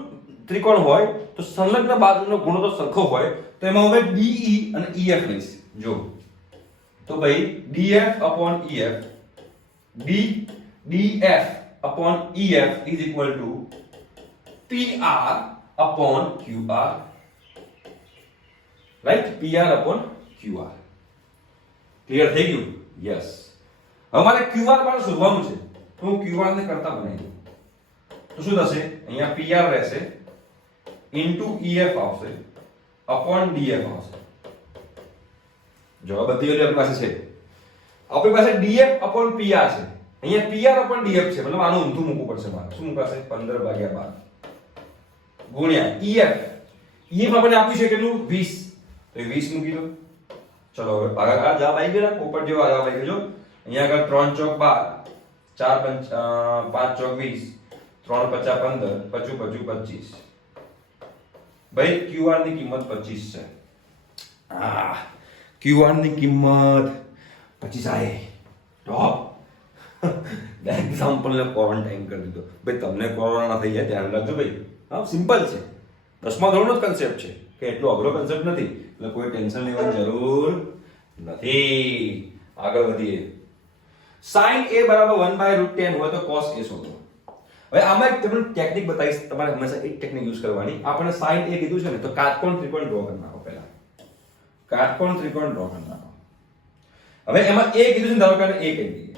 ત્રિકોણ હોય તો સંલગ્ન બાજુનો ગુણોત્તર સરખો હોય તો એમાં હવે DE અને EF લઈશ. જો તો ભાઈ DF upon EF DF upon EF is equal to PR upon QR. Right? PR upon QR. Clear થઈ ગયું? યસ. હવે મારે QR પણ શોધવાનું છે તો હું QR ને કરતા બનાવી દઉં. તો શું થશે? અહીંયા PR રહેશે ઇન્ટુ EF આવશે અપોન DF આવશે. જો આ બધી વેલ્યુ આપણી પાસે છે. આપણી પાસે DF અપોન PR છે. અહીંયા PR અપોન DF છે, મતલબ આનું ઊંધું મૂકવું પડશે મારે. શું મૂકાશે? 15 ભાગ્યા 12 ગુણ્યા EF. EF આપણને આપ્યું છે કેટલું? 20. તો 20 મૂકી દો. ચલો હવે ભાગાકાર જવાબ આવી ગયો. પોપટ જેવો જવાબ આવી ગયો. અહીંયા આગળ 3 ચોક 12 4 5 ચોક 20 3 પચા 15 પચું 25. ભાઈ QR ની કિંમત 25 છે. QR ની કિંમત 25 આય. ટોપ એક્ઝામ્પલ ને ક્વોરન્ટાઇન કરી દીધો. ભાઈ તમને કોરોના ના થઈ જાય ધ્યાન રાખજો ભાઈ. હા, સિમ્પલ છે. 10મા ધોરણનો જ કન્સેપ્ટ છે કે એટલો અઘરો કન્સેપ્ટ નથી, એટલે કોઈ ટેન્શન લેવાની જરૂર નથી. આગળ વધીએ. sin a બરાબર 1/√10 હોય તો cos a શોધો. હવે આમાં એક તમને ટેકનિક બતાવીશ. તમારે હંમેશા એક ટેકનિક યુઝ કરવાની. આપણે sin a કીધું છે ને તો કાટકોણ ત્રિકોણ ડ્રો કરી નાખો. પહેલા કાટકોણ ત્રિકોણ ડ્રો કરી નાખો. હવે એમાં a કીધું છે ધારો કે a કહી દઈએ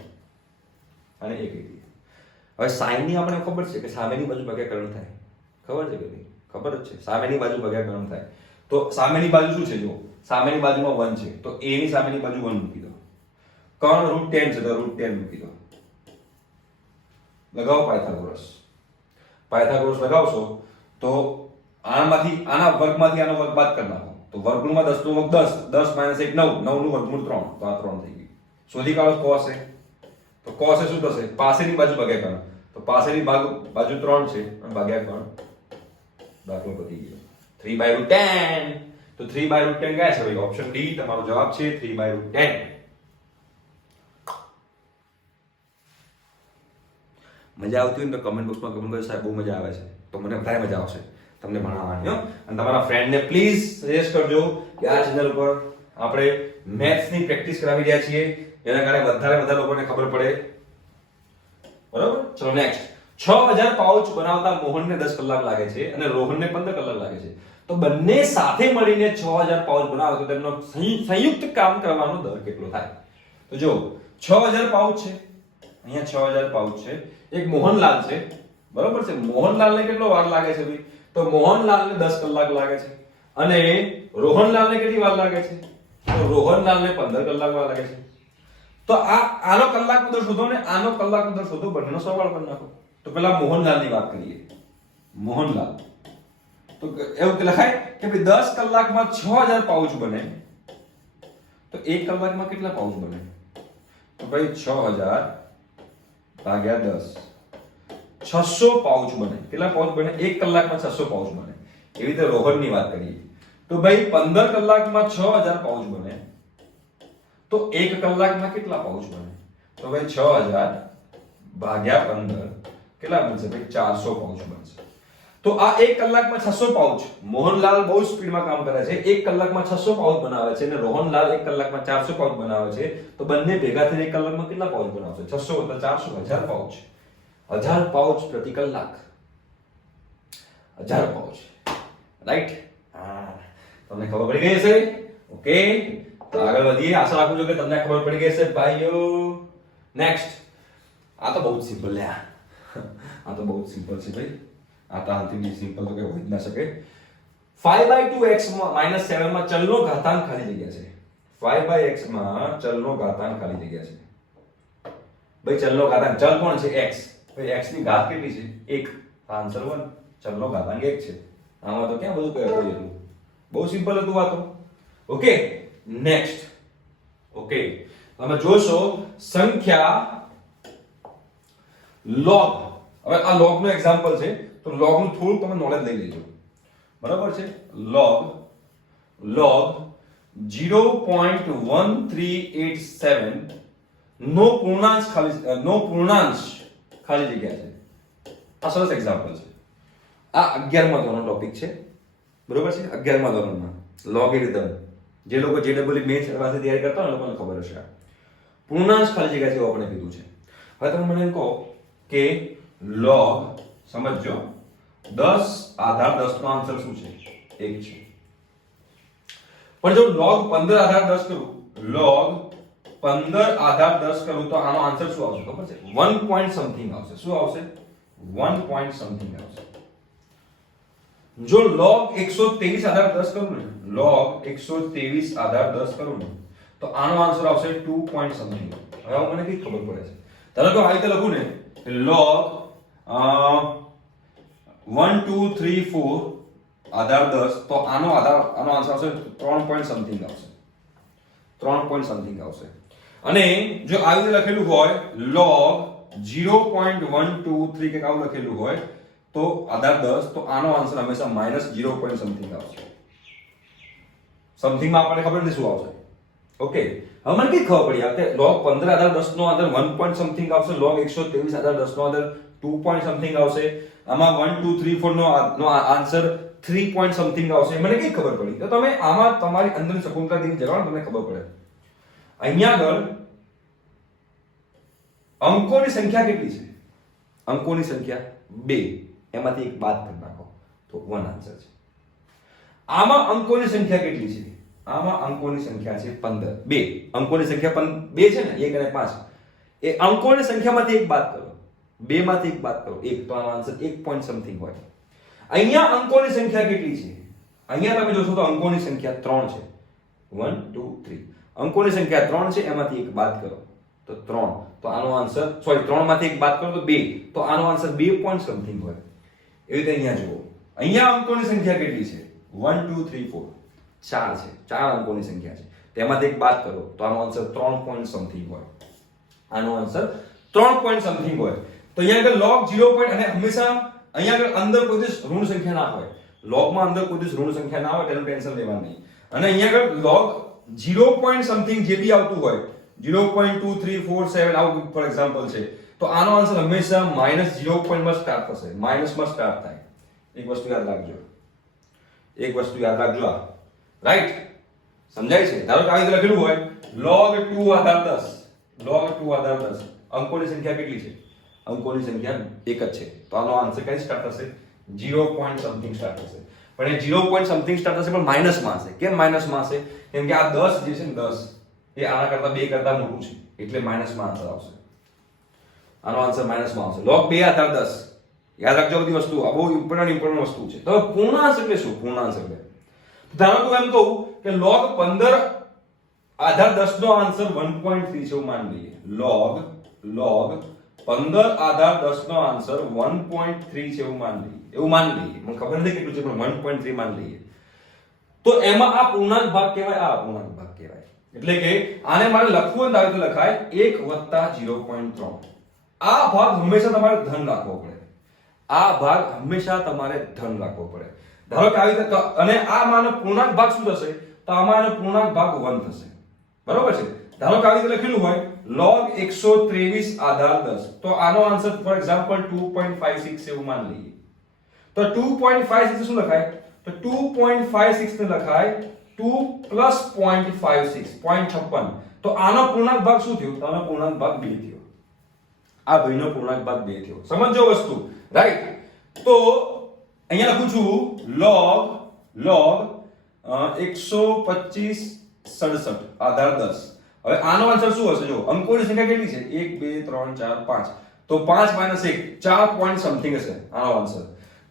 અને a કહી દઈએ. હવે sin ની આપણે ખબર છે કે સામેની બાજુ ભાગાકરણ થાય. ખબર છે કે નહીં? ખબર જ છે. સામેની બાજુ ભાગાકરણ થાય તો સામેની બાજુ શું છે? જો સામેની બાજુમાં 1 છે તો a ની સામેની બાજુ 1 મૂકી દો. કર્ણ √10 છે તો √10 મૂકી દો. લગાવો પાયથાગોરસ. પાયથાગોરસ લગાવશો તો આનામાંથી આના વર્ગમાંથી આનો વર્ગ બાદ કરી નાખો તો વર્ગમૂળમાં 10 નો વર્ગ 10 10 - 1 9 9 નું વર્ગમૂળ 3 તો આ 3 થઈ ગયું. શોધી કાઢો cos a. તો cos a શું થશે? પાસેની બાજુ ભાગાકાર. તો પાસેની બાજુ 3 છે અને ભાગાકાર દાખલો પતી ગયો. 3/√10. તો 3/√10 ક્યાં છે ભાઈ? ઓપ્શન ડી તમારો જવાબ છે 3/√10. મજા આવતી હોય તો કમેન્ટ બોક્સમાં કમેન્ટ કરો સાહેબ બહુ મજા આવે છે, તો મને વધારે મજા આવશે તમને ભણાવવાની. અને તમારા ફ્રેન્ડને પ્લીઝ સજેસ્ટ કરજો કે આ ચેનલ પર આપણે મેથ્સની પ્રેક્ટિસ કરાવી રહ્યા છીએ, જેના કારણે વધારે લોકોને ખબર પડે. બરાબર? ચલો નેક્સ્ટ. 6000 પાઉચ બનાવતા મોહનને 10 કલાક લાગે છે અને રોહનને 15 કલાક લાગે છે. તો બંને સાથે મળીને 6000 પાઉચ બનાવે તો તેમનો સંયુક્ત કામ કરવાનો દર કેટલો થાય? તો જો 6000 પાઉચ છે, અહીંયા 6000 પાઉચ છે. એક મોહનલાલ છે, બરોબર છે. મોહનલાલને કેટલો વાર લાગે છે ભાઈ? તો મોહનલાલને 10 કલાક લાગે છે અને રોહનલાલને કેટલી વાર લાગે છે? તો રોહનલાલને 15 કલાક વાર લાગે છે. તો આનો કલાક દર શોધો ને આનો કલાક દર શોધો, બંનેનો સરવાળો કરી નાખો. તો પેલા મોહનલાલની વાત કરીએ. મોહનલાલ તો એવું લખાય કે ભાઈ 10 કલાકમાં 6000 પાઉચ બને તો 1 કલાકમાં કેટલા પાઉચ બને? તો ભાઈ 6000 ભાગ્યા 10 600 પાઉચ બને. કેટલા પાઉચ બને? 1 કલાકમાં 600 પાઉચ બને. એવી રીતે રોહનની વાત કરીએ તો ભાઈ 15 કલાકમાં 6000 પાઉચ બને તો 1 કલાકમાં કેટલા પાઉચ બને? તો ભાઈ 6000 ભાગ્યા 15 કેટલા બનશે ભાઈ? 400 પાઉચ બનશે. તો આ 1 કલાકમાં 600 પાઉચ. મોહનલાલ બહુ સ્પીડમાં કામ કરે છે, 1 કલાકમાં 600 પાઉચ બનાવે છે અને રોહનલાલ 1 કલાકમાં 400 પાઉચ બનાવે છે. તો બંને ભેગા થઈને 1 કલાકમાં કેટલા પાઉચ બનાવશે? 600 + 400 1000 પાઉચ. 1000 પાઉચ પ્રતિ કલાક. 1000 પાઉચ. રાઈટ? હા, તમને ખબર પડી ગઈ હશે. ઓકે, તો આગળ વધીએ. આશા રાખું છું કે તમને ખબર પડી ગઈ હશે ભાઈઓ. નેક્સ્ટ. આ તો બહુ જ સિમ્પલ લે. આ તો બહુ જ સિમ્પલ છે ભાઈ. આ તો આનાથી સિમ્પલ તો કઈ હોઈ જ ના શકે. 5/2x - 7 માં ચલનો ઘાતાંક ખાલી જગ્યા છે. 5/x માં ચલનો ઘાતાંક ખાલી જગ્યા છે. ભાઈ ચલનો ઘાતાંક, ચલ કોણ છે? x. તો x ની ઘાત કેટલી છે 1, આન્સર 1, ચલનો ઘાતાંક 1 છે. આમાં તો ક્યાં બધું કહ્યું હતું, બહુ સિમ્પલ હતું આ તો. Okay, next. ઓકે, તમે જોશો સંખ્યા log. હવે આ log નું એક્ઝામ્પલ છે, તો log નું થોડું તમે નોલેજ લઈ લેજો. બરાબર છે? log 0.1387 નો પૂર્ણાંશ ખાલી જગ્યા છે. આ સરસ એક્ઝામ્પલ છે. આ 11મા ધોરણનો ટોપિક છે. બરોબર છે? 11મા ધોરણમાં લોગેરિધમ, જે લોકો જેડબલઈ મેથ્સ પાસે તૈયારી કરતા હોય લોકોને ખબર હશે. પૂર્ણાંશ ખાલી જગ્યા છે એવું આપણે કીધું છે. હવે તમે મને એમ કહો કે log, સમજો, 10 આધાર 10 નો આન્સર શું છે? 1 છે. પણ જો log 15 આધાર 10 કરું, log 15 આધાર 10 કરું તો આનો આન્સર શું આવશે ખબર છે? 1 પોઈન્ટ સમથિંગ આવશે. શું આવશે? 1 પોઈન્ટ સમથિંગ આવશે. જો log 123 આધાર 10 કરું ને, log 123 આધાર 10 કરું ને, તો આનો આન્સર આવશે 2 પોઈન્ટ સમથિંગ. હવે મને કઈ ખબર પડે છે, ધારો કે આ રીતે લખું ને, log 1 2 3 4 આધાર 10, તો આનો આન્સર આવશે 3 પોઈન્ટ સમથિંગ આવશે. 3 પોઈન્ટ સમથિંગ આવશે. અને જો આવી રીતે લખેલું હોય log 0.123 કે આવું લખેલું હોય તો આધાર 10, તો આનો આન્સર હંમેશા -0 પોઈન્ટ સમથિંગ આવશે. સમથિંગ માં આપણને ખબર નથી શું આવશે. ઓકે, હવે મને કઈ ખબર પડી કે log 15 આધાર 10 નો આધાર 1 પોઈન્ટ સમથિંગ આવશે, log 123 આધાર 10 નો આધાર 2 પોઈન્ટ સમથિંગ આવશે, આમાં 1 2 3 4 નો આન્સર 3 પોઈન્ટ સમથિંગ આવશે. મને કઈ ખબર પડી? તો તમે આમાં તમારી અંદરની શકુંતલાથી જગાડો, તમને ખબર પડે. અહીંયા આગળ અંકોની સંખ્યા કેટલી છે? અંકોની સંખ્યા 2, એમાંથી એક બાદ કરી નાખો તો 1 આન્સર છે. આમાં અંકોની સંખ્યા કેટલી છે? આમાં અંકોની સંખ્યા છે 15. 2 અંકોની સંખ્યા 2 છે ને, 1 અને 5. એ અંકોની સંખ્યામાંથી એક બાદ કરો, 2 માંથી એક બાદ કરો 1, તો આનો આન્સર 1 પોઈન્ટ સમથિંગ હોય. અહીંયા અંકોની સંખ્યા કેટલી છે? અહીંયા તમે જોશો તો અંકોની સંખ્યા 3 છે. 1 2 3 અંકોની સંખ્યા 3 છે, એમાંથી એક બાદ કરો તો 3, તો આનો આન્સર 3 માંથી એક બાદ કરો તો 2, તો આનો આન્સર 2 પોઈન્ટ સમથિંગ હોય. એવી રીતે અહીંયા જુઓ, અહીંયા અંકોની સંખ્યા કેટલી છે? 1 2 3 4 4 છે. 4 અંકોની સંખ્યા છે, તેમાંથી એક બાદ કરો તો આનો આન્સર 3 પોઈન્ટ સમથિંગ હોય. આનો આન્સર 3 પોઈન્ટ સમથિંગ હોય. તો અહીંયા આગળ log 0 પોઈન્ટ, અને હંમેશા અહીંયા આગળ અંદર કોઈ દિવસ ઋણ સંખ્યા ના હોય. log માં અંદર કોઈ દિવસ ઋણ સંખ્યા ના હોય, તેનું ટેન્શન લેવાનું નહીં. અને અહીંયા આગળ log 0 પોઈન્ટ સમથિંગ જે બી આવતું હોય, 0.2347 આવું ફોર એક્ઝામ્પલ છે, તો આનો આન્સર હંમેશા -0 પોઈન્ટ માં સ્ટાર્ટ થશે, માઈનસ માં સ્ટાર્ટ થાય. એક વસ્તુ યાદ રાખજો, આ રાઈટ? સમજાય છે? ધારો કે આવી રીતે લખેલું હોય log 2 આધાર 10, log 2 આધાર 10, અંકોની સંખ્યા કેટલી છે? અંકોની સંખ્યા 1 જ છે, તો આનો આન્સર કઈ સ્ટાર્ટ થશે? 0 પોઈન્ટ સમથિંગ સ્ટાર્ટ થશે. પણ એ 0 પોઈન્ટ સમથિંગ સ્ટાર્ટ થશે પણ માઈનસ માં હશે. કેમ માઈનસ માં હશે? કેમ કે આ 10 જે છે ને, 10 એ આના કરતા 2 કરતા મોટું છે, એટલે માઈનસ માં આન્સર આવશે. આનો આન્સર માઈનસ માં આવશે. log 2 આધાર 10, યાદ રાખજો બધી વસ્તુ, આ બહુ ઇમ્પોર્ટન્ટ વસ્તુ છે. તો પૂર્ણાંશ એટલે શું? પૂર્ણાંશ એટલે ધારો કે એમ કહું કે log 15 આધાર 10 નો આન્સર 1.3 છે એવું માની લઈએ. log 15 આધાર 10 નો આન્સર 1.3 છે એવું માની લઈએ. મને ખબર નથી કેટલું છે, પણ 1.3 માની લઈએ. તો એમાં આ પૂર્ણાંક ભાગ કહેવાય, આ અપૂર્ણાંક ભાગ કહેવાય. એટલે કે આને મારે લખવું હોય તો લખાય 1 + 0.3. આ ભાગ હંમેશા તમારે ધન રાખવો પડે. ધારો કે આવી રીતે, અને આ માનો પૂર્ણાંક ભાગ શું થશે? તો આમાંનો પૂર્ણાંક ભાગ 1 થશે. બરોબર છે? ધારો કે આવી રીતે લખેલું હોય log 123 આધાર 10, તો આનો આન્સર ફોર એક્ઝામ્પલ 2.56 એવું માની લઈએ. તો 2.56 શું લખાય? તો 2.56 ને લખાય 2 + 0.56, 0.56. તો આનો પૂર્ણાંક ભાગ શું થયો? તો આનો પૂર્ણાંક ભાગ 2 થયો. આ ભાઈનો પૂર્ણાંક ભાગ 2 થયો. સમજો વસ્તુ, રાઈટ? તો અહીંયા લખું છું log 125 67 આધાર 10. હવે આનો આન્સર શું હશે? જો અંકોની સંખ્યા કેટલી છે? 1 2 3 4 5, તો 5 - 1 4 પોઈન્ટ સમથિંગ હશે આનો આન્સર.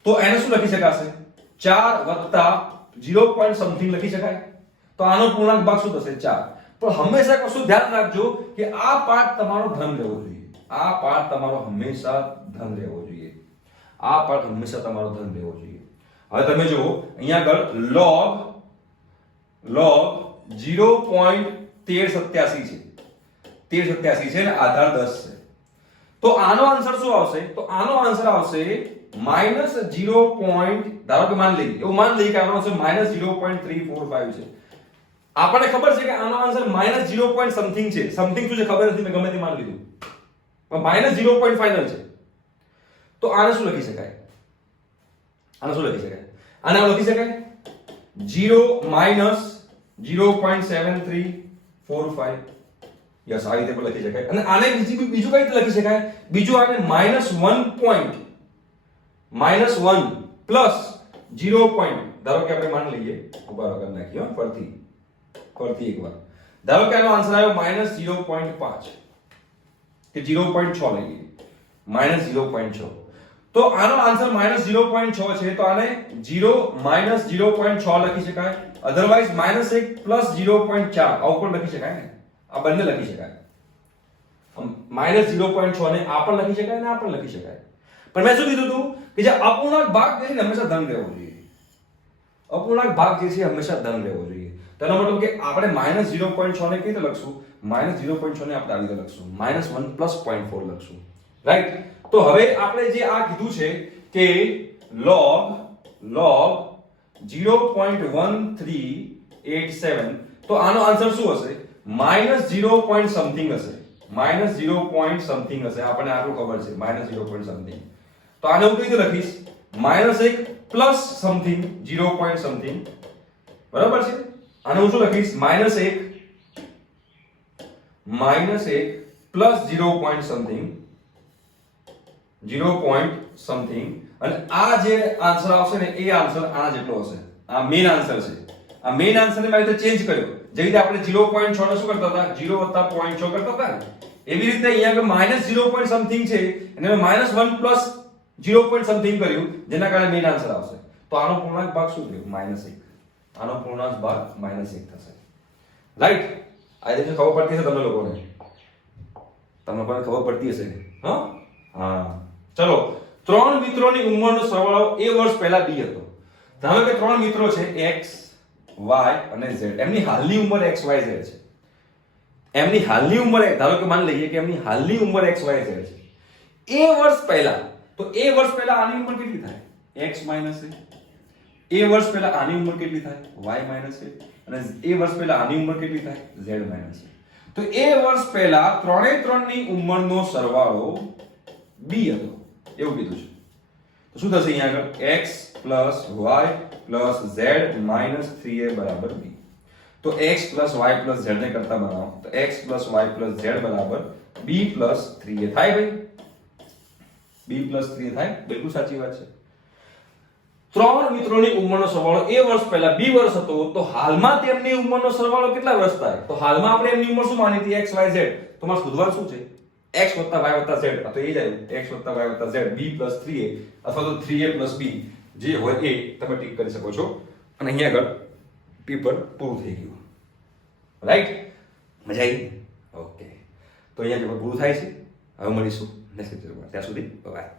તો એને શું લખી શકાશે? 4 + 0 પોઈન્ટ સમથિંગ લખી શકાય. તો આનો પૂર્ણાંક ભાગ શું થશે? 4. પણ હંમેશા કશું ધ્યાન રાખજો કે આ પાર્ટ તમારો ધન રહેવો જોઈએ. આ પાર્ટ તમારો હંમેશા ધન રહેવો જોઈએ. આ પાર્ટ હંમેશા તમારો ધન રહેવો જોઈએ. હવે તમે જુઓ અહીંયા આગળ log 0.1387 છે. 1387 છે ને આધાર 10 છે. તો આનો આન્સર શું આવશે? તો આનો આન્સર આવશે -0. ધારો કે માન લઈએ, એવું માન લઈએ કે આનો આન્સર -0.345 છે. આપણને ખબર છે કે આનો આન્સર -0. સમથિંગ છે. સમથિંગ શું છે ખબર નથી, મેં ગમે તે માન લીધું, પણ -0. ફાઇનલ છે. તો આને શું લખી શકાય? આને શું લખી શકાય? આને લખી શકાય 0.7345. યસ, આ રીતે પણ લખી શકાય. અને આને બીજું કઈ રીતે લખી શકાય? બીજું આને -1 પ્લસ 0. ધારો કે આપણે માન લઈએ, ઉભા કરી નાખીએ ફરતી એકવાર. ધારો કે આનો આન્સર આવ્યો -0.5 કે 0.6 લઈએ, -0.6. તો આનો આન્સર -0.6 છે, તો આને 0 લખી શકાય. અધરવાઇઝ -1 પ્લસ 0.4 આવું પણ લખી શકાય ને. આ બંને લખી શકાય. -0.6 ને આ પણ લખી શકાય ને આ પણ લખી શકાય. પણ મેં શું કીધું હતું કે જે અપૂર્ણાંક ભાગ છે ને હંમેશા ધન રહેવો જોઈએ. અપૂર્ણાંક ભાગ જે છે હંમેશા ધન રહેવો જોઈએ. તેનો મતલબ કે આપણે -0.6 ને કઈ રીતે લખશું? -0.6 ને આપણે આવી રીતે લખશું, -1 પ્લસ 0.4 લખશું. રાઈટ? તો હવે આપણે જે આ કીધું છે કે log 0.1387, તો આનો આન્સર શું હશે? -0. સમથિંગ હશે. -0. હશે. આપણને આટલું ખબર છે, -0. સમથિંગ. તો આને હું કઈ રીતે લખીશ? -1 પ્લસ સમથિંગ 0. સમથિંગ. બરાબર છે? આને હું શું લખીશ? -1 પ્લસ 0. સમથિંગ 0. સમથિંગ. અને આ જે આન્સર આવશે ને એ આન્સર આના જેટલો હશે. આ મેઈન આન્સર છે. આ મેઈન આન્સરને મેં રીતે ચેન્જ કર્યો. જે રીતે આપણે 0.6 ને શું કરતા હતા? 0 વત્તા 0.6 કરતા હતા ને, એવી રીતે અહીંયા આગળ -0. સમથિંગ છે અને મેં -1 પ્લસ 0. સમથિંગ કર્યું, જેના કારણે મેઈન આન્સર આવશે. તો આનો પૂર્ણાંક ભાગ શું થયો? -1. આનો પૂર્ણાંક ભાગ -1 થશે. રાઈટ? આ રીતે ખબર પડતી હશે તમને લોકોને? તમને પણ ખબર પડતી હશે. હા. ચલો, ત્રણ મિત્રોની ઉંમરનો સરવાળો એ વર્ષ પહેલા b હતો. ધારો કે ત્રણ મિત્રો છે x, y અને z. એમની હાલની ઉંમર x, y, z છે. એમની હાલની ઉંમર, ધારો કે માની લઈએ કે એમની હાલની ઉંમર x, y, z છે. એ વર્ષ પહેલા, તો એ વર્ષ પહેલા આની ઉંમર કેટલી થાય? x minus a. એ વર્ષ પહેલા આની ઉંમર કેટલી થાય? y minus a. અને એ વર્ષ પહેલા આની ઉંમર કેટલી થાય? z minus a. તો એ વર્ષ પહેલા ત્રણેય ઉંમરનો સરવાળો b હતો, એવું કીધું છે. તો શું થશે અહીંયા આગળ? x plus y plus z minus 3a બરાબર b. તો x plus y plus z ને કરતા બનાવો તો x plus y plus z બરાબર b પ્લસ 3a થાય. ભાઈ b પ્લસ 3a થાય. બિલકુલ સાચી વાત છે. ત્રણ મિત્રોની ઉંમરનો સરવાળો એ વર્ષ પહેલા b વર્ષ હતો, તો હાલમાં તેમની ઉંમરનો સરવાળો કેટલા વર્ષ થાય? તો હાલમાં આપણે એમની ઉંમર શું માની હતી? x y z. તો મારે શોધવાનું શું છે? x + y + z. આ તો એ જ આવ્યું, x + y + z b + 3a અથવા તો 3a + b, જે હોય એ તમે ટીક કરી શકો છો. અને અહીંયા આગળ પેપર પૂરું થઈ ગયું. રાઈટ? મજા આવી? ઓકે. તો અહીંયા પેપર પૂરું થાય છે. હવે મળીશું નેક્સ્ટ લેક્ચરમાં. ત્યાં સુધી બાય.